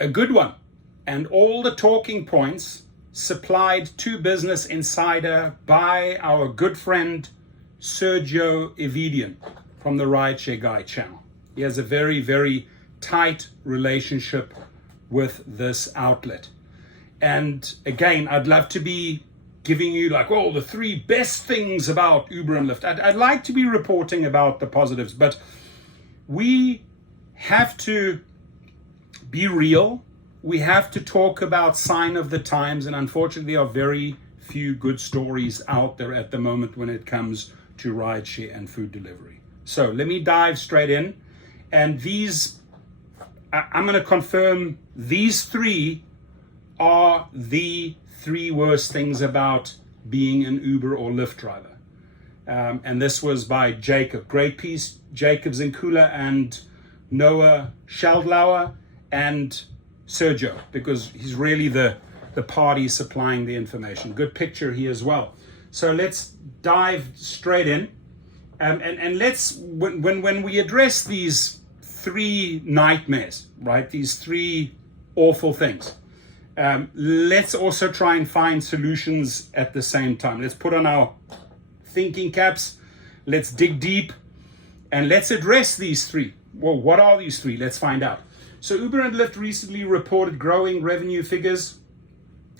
a good one. And all the talking points supplied to Business Insider by our good friend Sergio Evidian from the Rideshare Guy channel. He has a very, very tight relationship with this outlet. And again, I'd love to be giving you like, oh, the 3 best things about Uber and Lyft. I'd like to be reporting about the positives, but we have to be real. We have to talk about sign of the times, and unfortunately there are very few good stories out there at the moment when it comes to rideshare and food delivery. So let me dive straight in, and I'm going to confirm these 3 are the 3 worst things about being an Uber or Lyft driver. And this was by Jacob. Great piece, Jacob Zinkula and Noah Sheldlauer and Sergio, because he's really the party supplying the information. Good picture here as well. So let's dive straight in. And let's, when we address these 3 nightmares, right, these 3 awful things, let's also try and find solutions at the same time. Let's put on our thinking caps, let's dig deep, and let's address these 3. Well, what are these 3? Let's find out. So Uber and Lyft recently reported growing revenue figures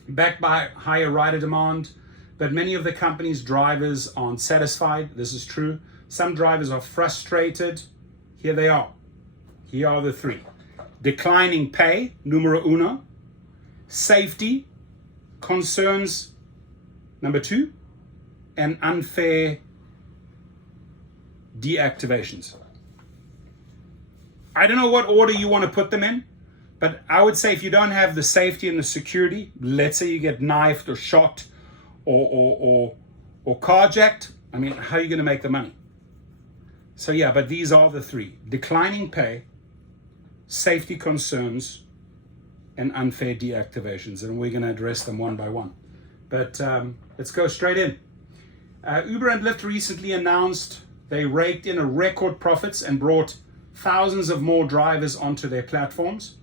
backed by higher rider demand, but many of the company's drivers aren't satisfied. This is true. Some drivers are frustrated. Here they are. Here are the 3. Declining pay, numero uno. Safety concerns, number 2. And unfair deactivations. I don't know what order you want to put them in, but I would say if you don't have the safety and the security, let's say you get knifed or shot or carjacked, I mean, how are you going to make the money? So yeah, but these are the 3. Declining pay, safety concerns, and unfair deactivations. And we're going to address them one by one. But let's go straight in. Uber and Lyft recently announced they raked in a record profits and brought thousands of more drivers onto their platforms.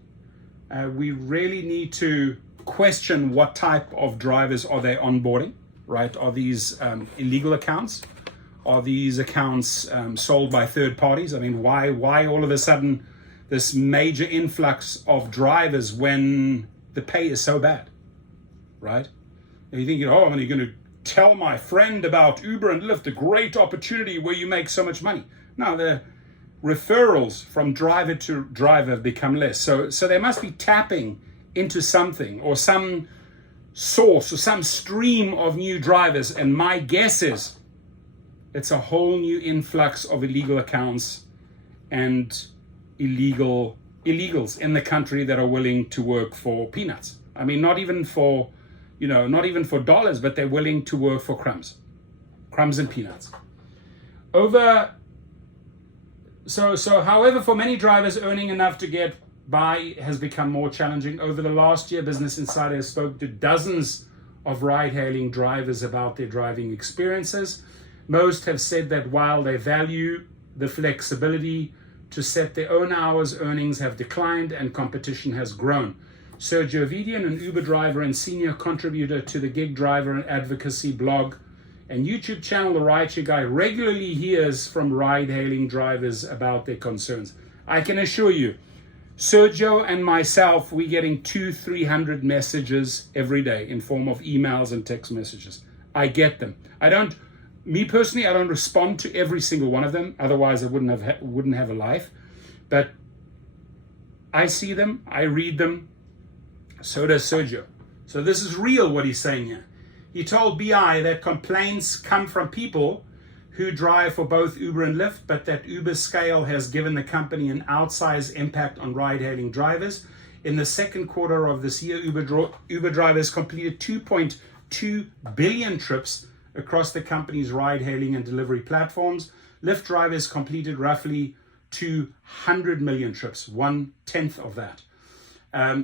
We really need to question what type of drivers are they onboarding, right? Are these illegal accounts? Are these accounts sold by third parties? I mean, why all of a sudden this major influx of drivers when the pay is so bad, right? And you think, oh, I'm going to tell my friend about Uber and Lyft, a great opportunity where you make so much money. No, the referrals from driver to driver have become less. So they must be tapping into something or some source or some stream of new drivers. And my guess is it's a whole new influx of illegal accounts and illegals in the country that are willing to work for peanuts. I mean, not even for dollars, but they're willing to work for crumbs and peanuts. However, for many drivers, earning enough to get by has become more challenging. Over the last year, Business Insider has spoken to dozens of ride-hailing drivers about their driving experiences. Most have said that while they value the flexibility to set their own hours, earnings have declined and competition has grown. Sergio Evidian, an Uber driver and senior contributor to the Gig Driver and Advocacy blog and YouTube channel, The Rideshare Guy, regularly hears from ride-hailing drivers about their concerns. I can assure you, Sergio and myself, we're getting 200-300 messages every day in form of emails and text messages. I get them. Me personally, I don't respond to every single one of them. Otherwise, I wouldn't have a life. But I see them, I read them. So does Sergio. So this is real what he's saying here. He told BI that complaints come from people who drive for both Uber and Lyft, but that Uber's scale has given the company an outsized impact on ride-hailing drivers. In the second quarter of this year, Uber drivers completed 2.2 billion trips across the company's ride-hailing and delivery platforms. Lyft drivers completed roughly 200 million trips, 1/10 of that.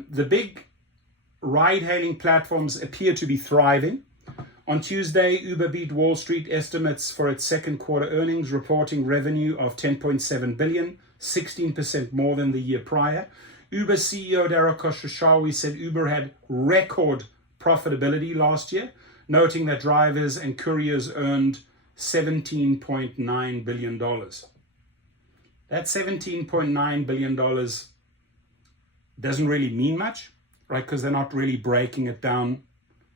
The big ride-hailing platforms appear to be thriving. On Tuesday, Uber beat Wall Street estimates for its second quarter earnings, reporting revenue of 10.7 billion, 16% more than the year prior. Uber CEO Dara Khosrowshahi said Uber had record profitability last year, noting that drivers and couriers earned $17.9 billion. That $17.9 billion doesn't really mean much, right? Because they're not really breaking it down.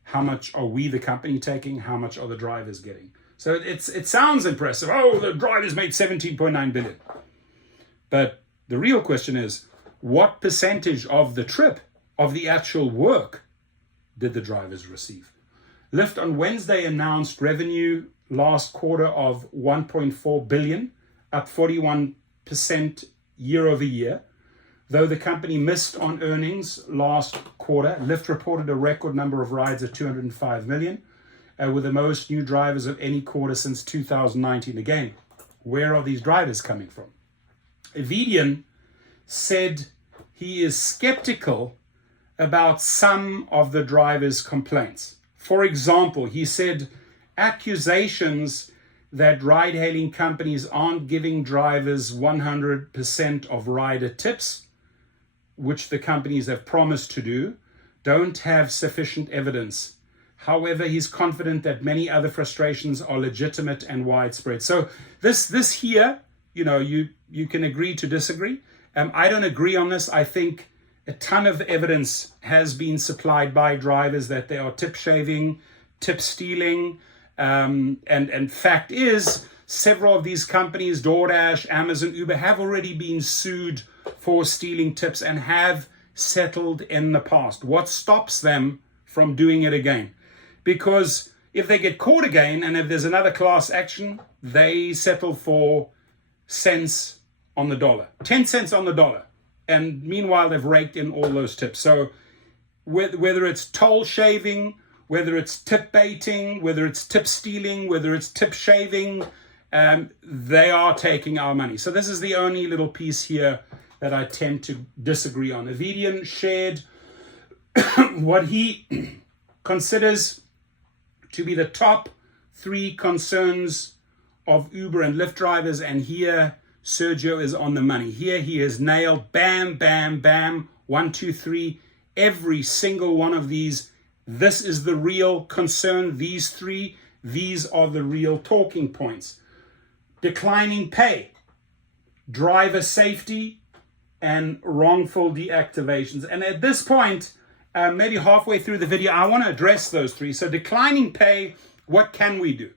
How much are we, the company, taking? How much are the drivers getting? So it sounds impressive. Oh, the drivers made $17.9 billion. But the real question is, what percentage of the trip, of the actual work, did the drivers receive? Lyft on Wednesday announced revenue last quarter of $1.4 billion, up 41% year over year. Though the company missed on earnings last quarter, Lyft reported a record number of rides at 205 million, with the most new drivers of any quarter since 2019. Again, where are these drivers coming from? Evidian said he is skeptical about some of the drivers' complaints. For example, he said accusations that ride-hailing companies aren't giving drivers 100% of rider tips, which the companies have promised to do, don't have sufficient evidence. However, he's confident that many other frustrations are legitimate and widespread. So this here, you can agree to disagree. I don't agree on this. I think a ton of evidence has been supplied by drivers that they are tip shaving, tip stealing, and fact is, several of these companies, DoorDash, Amazon, Uber, have already been sued for stealing tips and have settled in the past. What stops them from doing it again? Because if they get caught again and if there's another class action, they settle for cents on the dollar, 10 cents on the dollar. And meanwhile, they've raked in all those tips. So whether it's toll shaving, whether it's tip baiting, whether it's tip stealing, whether it's tip shaving, they are taking our money. So this is the only little piece here that I tend to disagree on. Evidian shared what he considers to be the top 3 concerns of Uber and Lyft drivers, and here Sergio is on the money. Here he has nailed, bam, bam, bam, 1, 2, 3, every single one of these. This is the real concern. These 3, these are the real talking points. Declining pay, driver safety, and wrongful deactivations. And at this point, maybe halfway through the video, I want to address those 3. So declining pay, what can we do?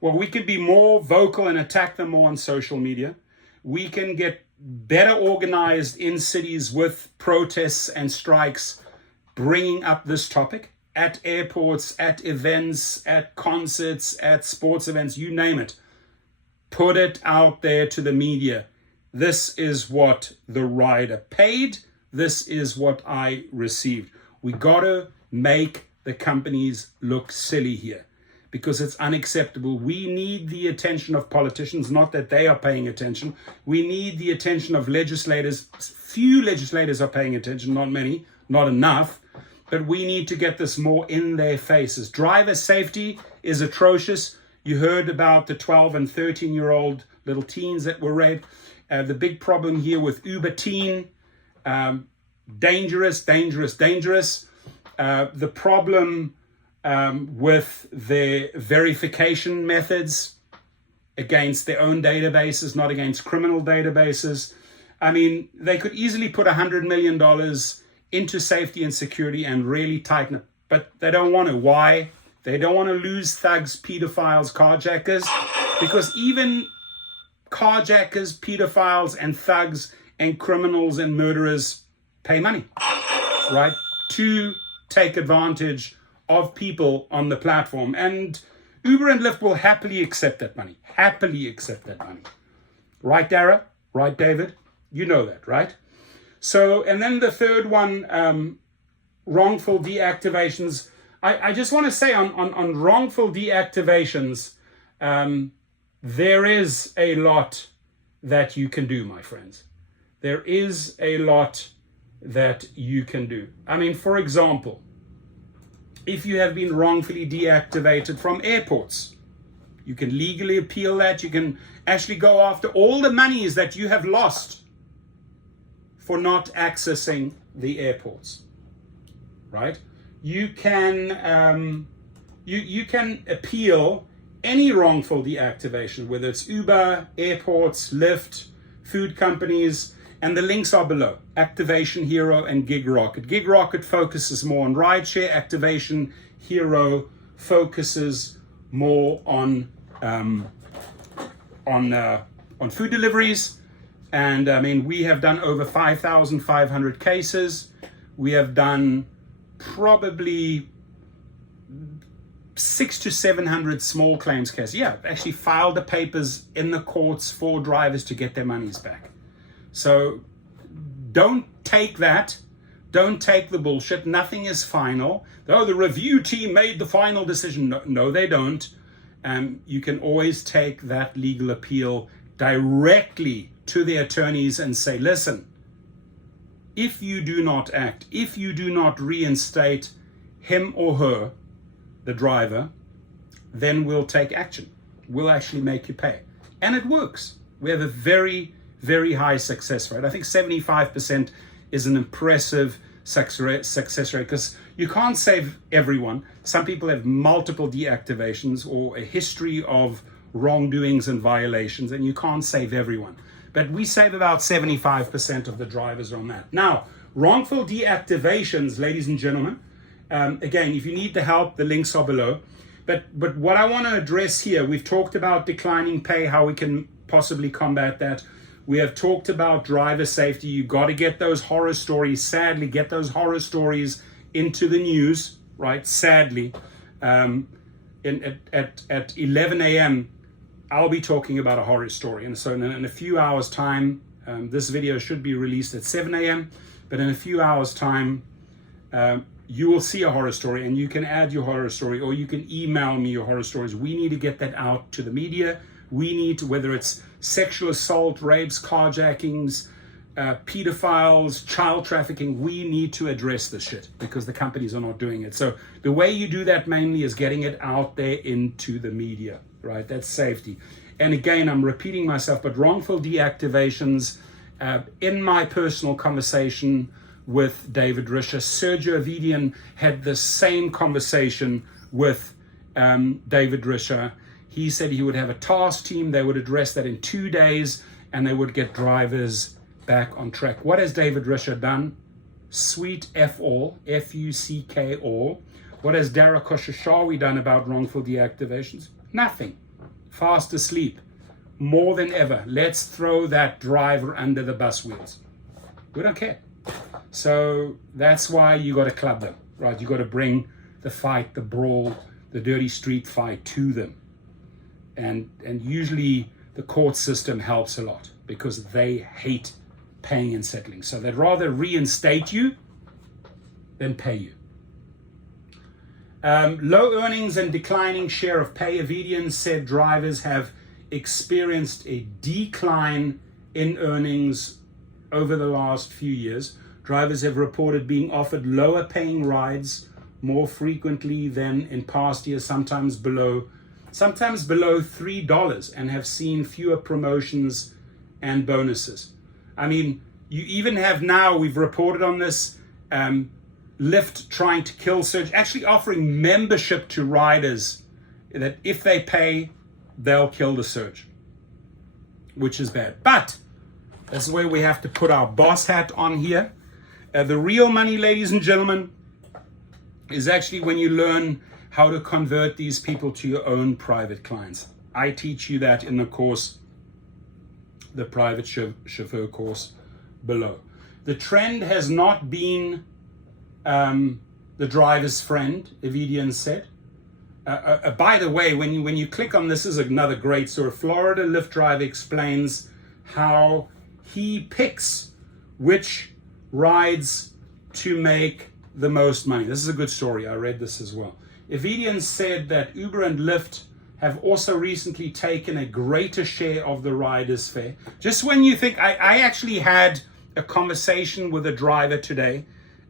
Well, we could be more vocal and attack them more on social media. We can get better organized in cities with protests and strikes, bringing up this topic at airports, at events, at concerts, at sports events, you name it. Put it out there to the media. This is what the rider paid. This is what I received. We got to make the companies look silly here because it's unacceptable. We need the attention of politicians, not that they are paying attention. We need the attention of legislators. Few legislators are paying attention, not many, not enough. But we need to get this more in their faces. Driver safety is atrocious. You heard about the 12 and 13-year-old little teens that were raped. The big problem here with Uber Teen, dangerous. The problem with their verification methods against their own databases, not against criminal databases. I mean, they could easily put $100 million into safety and security and really tighten it, but they don't want to. Why? They don't want to lose thugs, pedophiles, carjackers, because even carjackers, pedophiles, and thugs, and criminals and murderers pay money, right, to take advantage of people on the platform. And Uber and Lyft will happily accept that money. Right, Dara? Right, David? You know that, right? So, and then the third one, wrongful deactivations. I just want to say on wrongful deactivations, there is a lot that you can do, my friends. There is a lot that you can do. I mean, for example, if you have been wrongfully deactivated from airports, you can legally appeal that. You can actually go after all the monies that you have lost for not accessing the airports, right? You can you can appeal any wrongful deactivation, whether it's Uber, airports, Lyft, food companies, and the links are below. Activation Hero and Gig Rocket. Gig Rocket focuses more on rideshare. Activation Hero focuses more on food deliveries. And I mean, we have done over 5,500 cases. We have done probably 600 to 700 small claims cases. Yeah, actually filed the papers in the courts for drivers to get their monies back. So don't take that. Don't take the bullshit. Nothing is final. Oh, the review team made the final decision. No, they don't. You can always take that legal appeal directly to the attorneys and say, listen, if you do not act, if you do not reinstate him or her, the driver, then we'll take action. We'll actually make you pay. And it works. We have a very, very high success rate. I think 75% is an impressive success rate because you can't save everyone. Some people have multiple deactivations or a history of wrongdoings and violations, and you can't save everyone. But we save about 75% of the drivers on that. Now, wrongful deactivations, ladies and gentlemen, again, if you need the help, the links are below. But what I want to address here, we've talked about declining pay, how we can possibly combat that. We have talked about driver safety. You got to get those horror stories, sadly, get those horror stories into the news, right? Sadly, at 11 a.m., I'll be talking about a horror story. And so in a few hours' time, this video should be released at 7 a.m., but in a few hours' time, you will see a horror story, and you can add your horror story, or you can email me your horror stories. We need to get that out to the media. We need to, whether it's sexual assault, rapes, carjackings, pedophiles, child trafficking, we need to address this shit because the companies are not doing it. So the way you do that mainly is getting it out there into the media, right? That's safety. And again, I'm repeating myself, but wrongful deactivations, in my personal conversation with David Risher, Sergio Avidian had the same conversation with David Risher. He said he would have a task team. They would address that in 2 days, and they would get drivers back on track. What has David Risher done? Sweet F all, F-U-C-K all. What has Dara Khosrowshahi done about wrongful deactivations? Nothing. Fast asleep. More than ever. Let's throw that driver under the bus wheels. We don't care. So that's why you got to club them, right? You got to bring the fight, the brawl, the dirty street fight to them. And usually the court system helps a lot because they hate paying and settling. So they'd rather reinstate you than pay you. Low earnings and declining share of pay. Avidian said drivers have experienced a decline in earnings over the last few years. Drivers have reported being offered lower paying rides more frequently than in past years, sometimes below $3, and have seen fewer promotions and bonuses. I mean, you even have now, we've reported on this, Lyft trying to kill surge, actually offering membership to riders that if they pay, they'll kill the surge, which is bad. But that's where we have to put our boss hat on here. The real money, ladies and gentlemen, is actually when you learn how to convert these people to your own private clients. I teach you that in the course, the private chauffeur course below. The trend has not been the driver's friend, Avidian said. By the way, when you click on this, is another great story. Florida Lyft driver explains how he picks which rides to make the most money. This is a good story. I read this as well. Avidian said that Uber and Lyft have also recently taken a greater share of the rider's fare. Just when you think, I actually had a conversation with a driver today,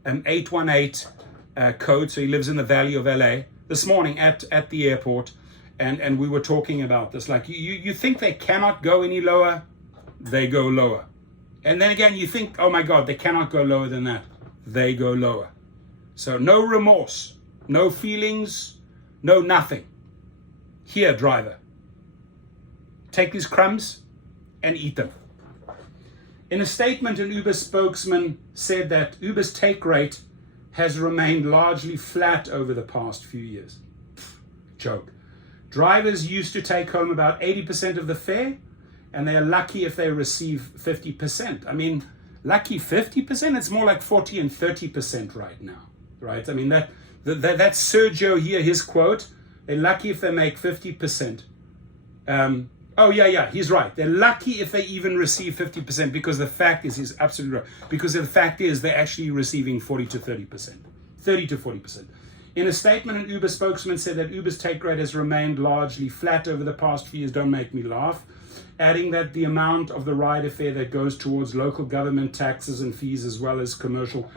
an 818 code, so he lives in the Valley of LA, this morning at the airport, and we were talking about this. Like, you think they cannot go any lower? They go lower. And then again, you think, oh my God, they cannot go lower than that. They go lower. So no remorse, no feelings, no nothing. Here, driver, take these crumbs and eat them. In a statement, an Uber spokesman said that Uber's take rate has remained largely flat over the past few years. Joke. Drivers used to take home about 80% of the fare, and they are lucky if they receive 50%. I mean, lucky 50%? It's more like 40 and 30% right now, right? I mean, that's Sergio here, his quote. They're lucky if they make 50%. Oh, yeah, he's right. They're lucky if they even receive 50%, because the fact is, he's absolutely right. Because the fact is, they're actually receiving 40 to 30%, 30 to 40%. In a statement, an Uber spokesman said that Uber's take rate has remained largely flat over the past few years. Don't make me laugh. Adding that the amount of the rider fare that goes towards local government taxes and fees, as well as commercial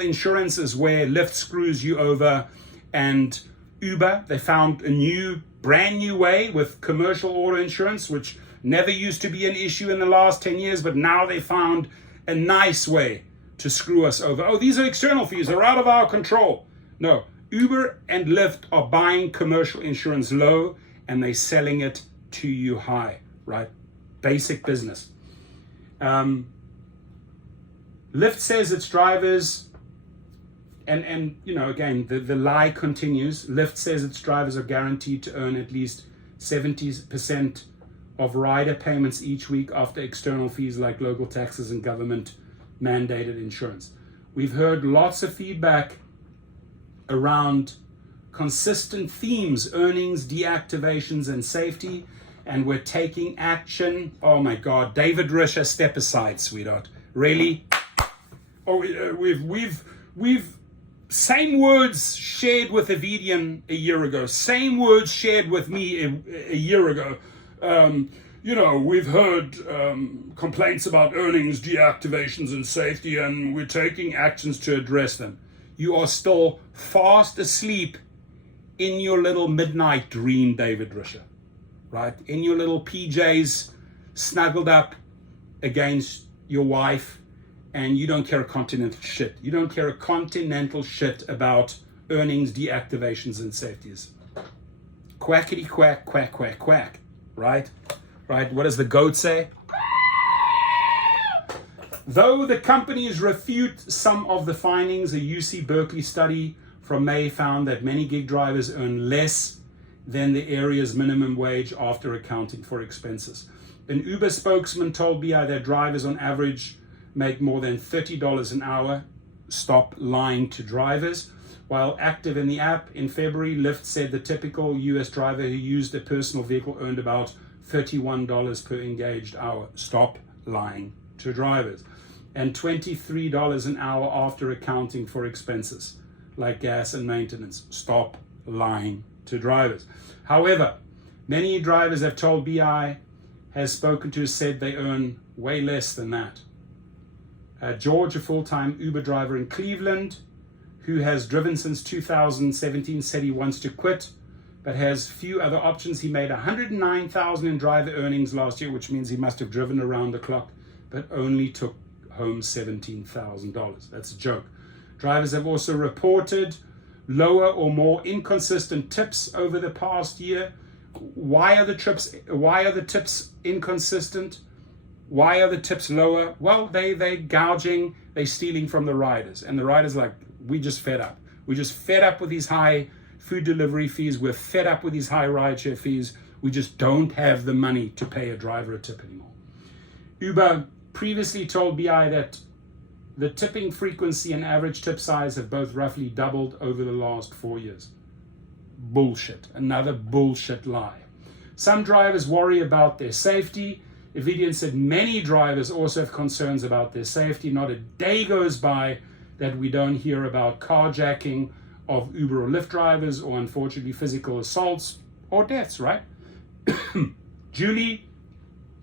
insurance, is where Lyft screws you over, and Uber, they found a brand new way with commercial auto insurance, which never used to be an issue in the last 10 years, but now they found a nice way to screw us over. Oh, these are external fees, they're out of our control. No, Uber and Lyft are buying commercial insurance low and they're selling it to you high, right? Basic business. Lyft says its drivers, and you know, again, the lie continues. Lyft says its drivers are guaranteed to earn at least 70% of rider payments each week after external fees like local taxes and government mandated insurance. We've heard lots of feedback around consistent themes: earnings, deactivations, and safety, and we're taking action. Oh my God, David Risher, step aside, sweetheart. Really? Oh, we've same words shared with Evidian a year ago. Same words shared with me a year ago. You know, we've heard complaints about earnings, deactivations, and safety, and we're taking actions to address them. You are still fast asleep in your little midnight dream, David Risher, right? In your little PJs, snuggled up against your wife, and you don't care a continental shit. You don't care a continental shit about earnings, deactivations, and safeties. Quackity quack, quack, quack, quack, right? Right, what does the goat say? Though the companies refute some of the findings, a UC Berkeley study from May found that many gig drivers earn less than the area's minimum wage after accounting for expenses. An Uber spokesman told BI that drivers on average make more than $30 an hour. Stop lying to drivers. While active in the app, in February, Lyft said the typical US driver who used a personal vehicle earned about $31 per engaged hour. Stop lying to drivers. And $23 an hour after accounting for expenses like gas and maintenance. Stop lying to drivers. However, many drivers have told BI has spoken to said they earn way less than that. George, a full-time Uber driver in Cleveland, who has driven since 2017, said he wants to quit, but has few other options. He made $109,000 in driver earnings last year, which means he must have driven around the clock, but only took home $17,000. That's a joke. Drivers have also reported lower or more inconsistent tips over the past year. Why are the tips inconsistent? Why are the tips lower? Well, they're gouging, they're stealing from the riders. And the riders are like, we just fed up. We just fed up with these high food delivery fees. We're fed up with these high rideshare fees. We just don't have the money to pay a driver a tip anymore. Uber previously told BI that the tipping frequency and average tip size have both roughly doubled over the last 4 years. Bullshit. Another bullshit lie. Some drivers worry about their safety. Evidian said many drivers also have concerns about their safety. Not a day goes by that we don't hear about carjacking of Uber or Lyft drivers, or unfortunately physical assaults or deaths, right? Julie,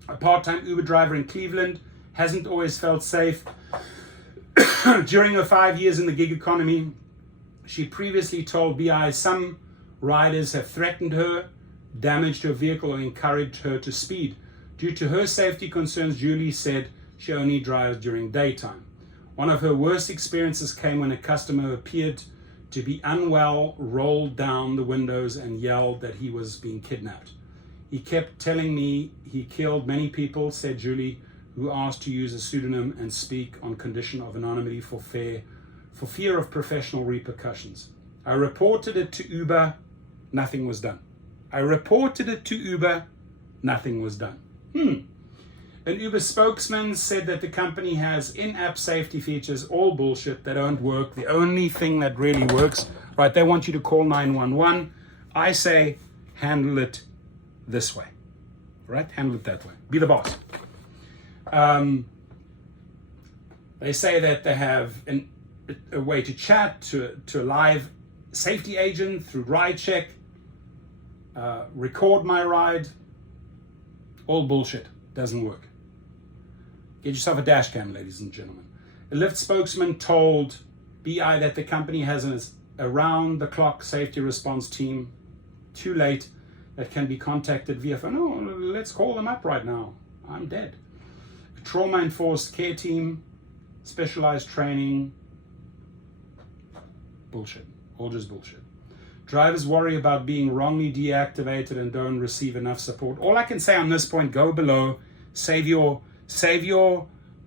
a part-time Uber driver in Cleveland, hasn't always felt safe. During her 5 years in the gig economy, she previously told BI some riders have threatened her, damaged her vehicle, or encouraged her to speed. Due to her safety concerns, Julie said She only drives during daytime. One of her worst experiences came when a customer appeared to be unwell, rolled down the windows and yelled that he was being kidnapped. He kept telling me he killed many people, said Julie, who asked to use a pseudonym and speak on condition of anonymity for fear of professional repercussions. I reported it to Uber, nothing was done. I reported it to Uber, nothing was done. An Uber spokesman said that the company has in-app safety features, all bullshit, they don't work. The only thing that really works, right, they want you to call 911. I say, handle it this way, right? Handle it that way. Be the boss. They say that they have a way to chat to a live safety agent through Rideshare, record my ride. All bullshit. Doesn't work. Get yourself a dash cam, ladies and gentlemen. A Lyft spokesman told BI that the company has an around-the-clock safety response team, too late, that can be contacted via phone. Oh, let's call them up right now. I'm dead. A trauma-enforced care team, specialized training. Bullshit. All just bullshit. Drivers worry about being wrongly deactivated and don't receive enough support. All I can say on this point, go below, save your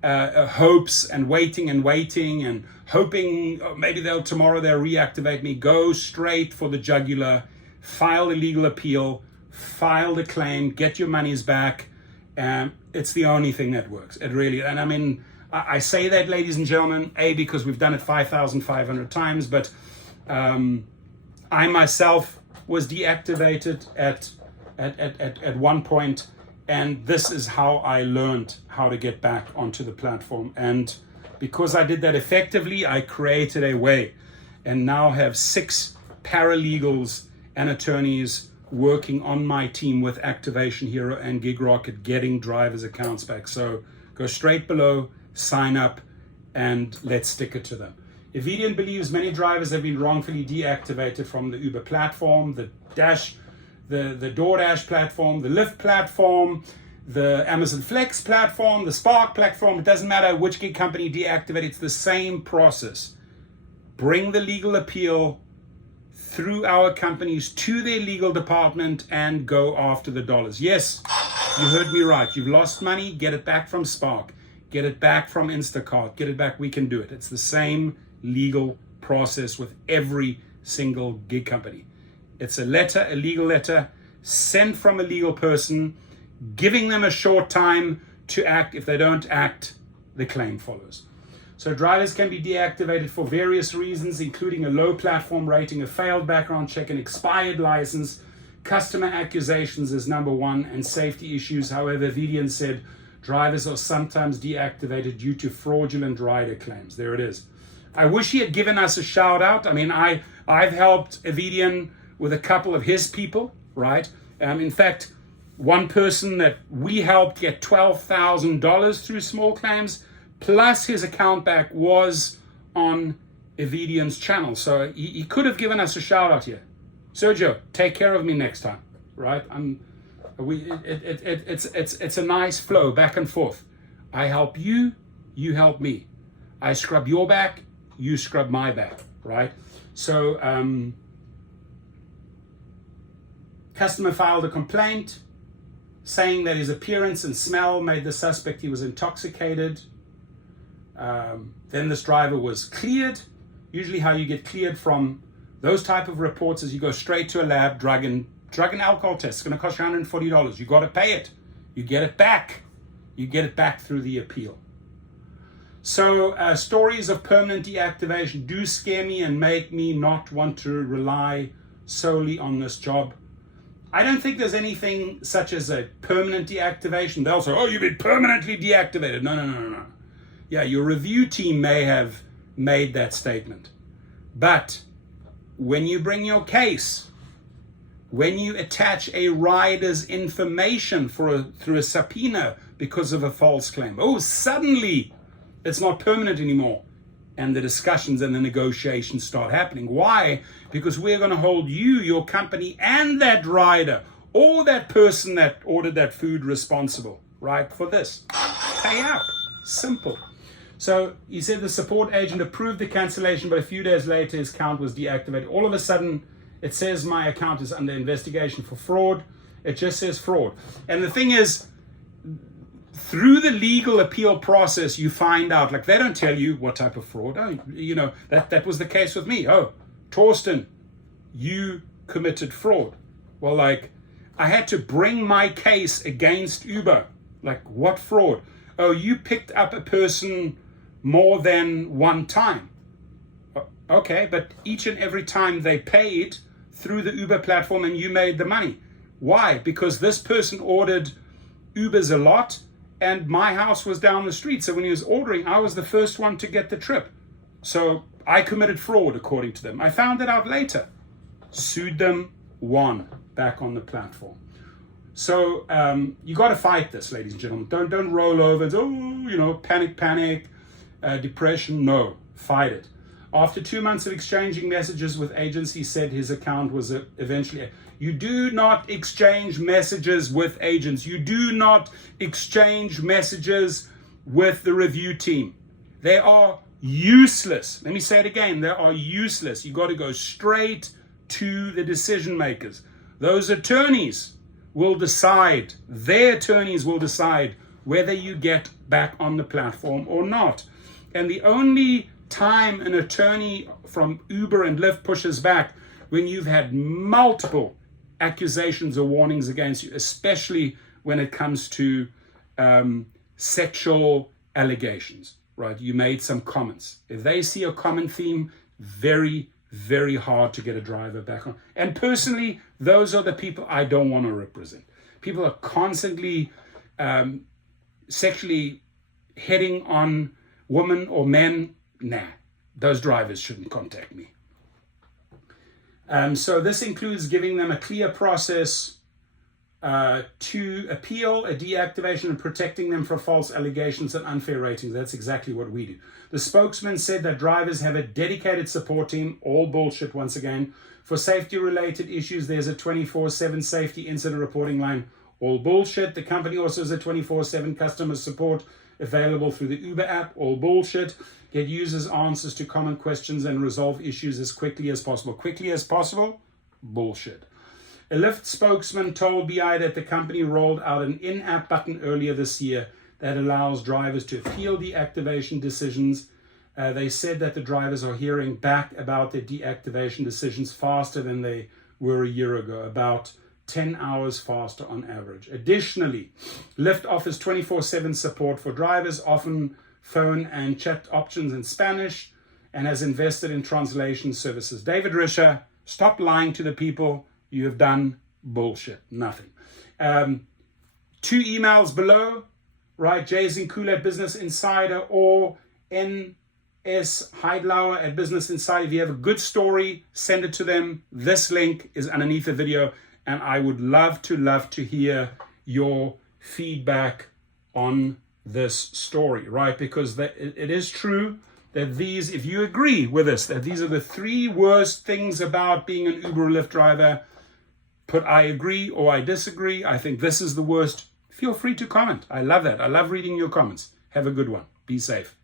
hopes and waiting and hoping maybe tomorrow they'll reactivate me. Go straight for the jugular, file a legal appeal, file the claim, get your monies back. It's the only thing that works. It really, and I mean, I say that, ladies and gentlemen, because we've done it 5,500 times, but I myself was deactivated at one point, and this is how I learned how to get back onto the platform. And because I did that effectively, I created a way and now have 6 paralegals and attorneys working on my team with Activation Hero and Gig Rocket, getting drivers' accounts back. So go straight below, sign up, and let's stick it to them. Evidian believes many drivers have been wrongfully deactivated from the Uber platform, the DoorDash platform, the Lyft platform, the Amazon Flex platform, the Spark platform. It doesn't matter which gig company deactivated, it's the same process. Bring the legal appeal through our companies to their legal department and go after the dollars. Yes, you heard me right. You've lost money, get it back from Spark. Get it back from Instacart. Get it back, we can do it. It's the same legal process with every single gig company. It's a letter, a legal letter, sent from a legal person, giving them a short time to act. If they don't act, the claim follows. So drivers can be deactivated for various reasons, including a low platform rating, a failed background check, an expired license. Customer accusations is number one, and safety issues. However, Vidian said drivers are sometimes deactivated due to fraudulent rider claims. There it is. I wish he had given us a shout out. I mean, I've helped Evidian with a couple of his people, right? In fact, one person that we helped get $12,000 through small claims, plus his account back, was on Evidian's channel. So he could have given us a shout out here. Sergio, take care of me next time, right? It's a nice flow back and forth. I help you, you help me. I scrub your back, you scrub my back, right? So customer filed a complaint saying that his appearance and smell made the suspect he was intoxicated. Then this driver was cleared. Usually how you get cleared from those type of reports is you go straight to a lab, drug and alcohol test. It's going to cost you $140. You got to pay it. You get it back. You get it back through the appeal. So stories of permanent deactivation do scare me and make me not want to rely solely on this job. I don't think there's anything such as a permanent deactivation. They'll say, oh, you've been permanently deactivated. No. Yeah, your review team may have made that statement. But when you bring your case, when you attach a rider's information through a subpoena because of a false claim, oh, suddenly it's not permanent anymore. And the discussions and the negotiations start happening. Why? Because we're going to hold you, your company, and that rider, or that person that ordered that food responsible, right, for this. Pay up. Simple. So he said the support agent approved the cancellation, but a few days later his account was deactivated. All of a sudden, it says my account is under investigation for fraud. It just says fraud. And the thing is, through the legal appeal process, you find out, like, they don't tell you what type of fraud. Oh, you know, that was the case with me. Oh, Torsten, you committed fraud. Well, like, I had to bring my case against Uber. Like, what fraud? Oh, you picked up a person more than one time. Okay, but each and every time they paid through the Uber platform and you made the money. Why? Because this person ordered Ubers a lot and my house was down the street. So when he was ordering, I was the first one to get the trip. So I committed fraud, according to them. I found it out later. Sued them, won, back on the platform. So you got to fight this, ladies and gentlemen. Don't roll over. Panic, depression. No, fight it. After 2 months of exchanging messages with agents, he said his account was eventually. You do not exchange messages with agents. You do not exchange messages with the review team. They are useless. Let me say it again. They are useless. You got to go straight to the decision makers. Those attorneys will decide, their attorneys will decide whether you get back on the platform or not. And the only time an attorney from Uber and Lyft pushes back when you've had multiple accusations or warnings against you, especially when it comes to sexual allegations, right? You made some comments. If they see a common theme, very, very hard to get a driver back on. And personally, those are the people I don't want to represent. People are constantly sexually hitting on women or men. Nah, those drivers shouldn't contact me. So this includes giving them a clear process to appeal a deactivation and protecting them from false allegations and unfair ratings. That's exactly what we do. The spokesman said that drivers have a dedicated support team, all bullshit once again. For safety-related issues, there's a 24/7 safety incident reporting line, all bullshit. The company also has a 24/7 customer support available through the Uber app, all bullshit. Get users answers to common questions and resolve issues as quickly as possible. Quickly as possible? Bullshit. A Lyft spokesman told BI that the company rolled out an in-app button earlier this year that allows drivers to appeal deactivation decisions. They said that the drivers are hearing back about their deactivation decisions faster than they were a year ago, about 10 hours faster on average. Additionally, Lyft offers 24/7 support for drivers, often phone and chat options in Spanish, and has invested in translation services. David Risher, stop lying to the people. You have done bullshit. Nothing. 2 emails below, right? Jason Cool at Business Insider or NS Heidlauer at Business Insider. If you have a good story, send it to them. This link is underneath the video, and I would love to hear your feedback on this story, right? Because it is true that these, if you agree with us, that these are the 3 worst things about being an Uber or Lyft driver, put I agree or I disagree. I think this is the worst. Feel free to comment. I love that. I love reading your comments. Have a good one. Be safe.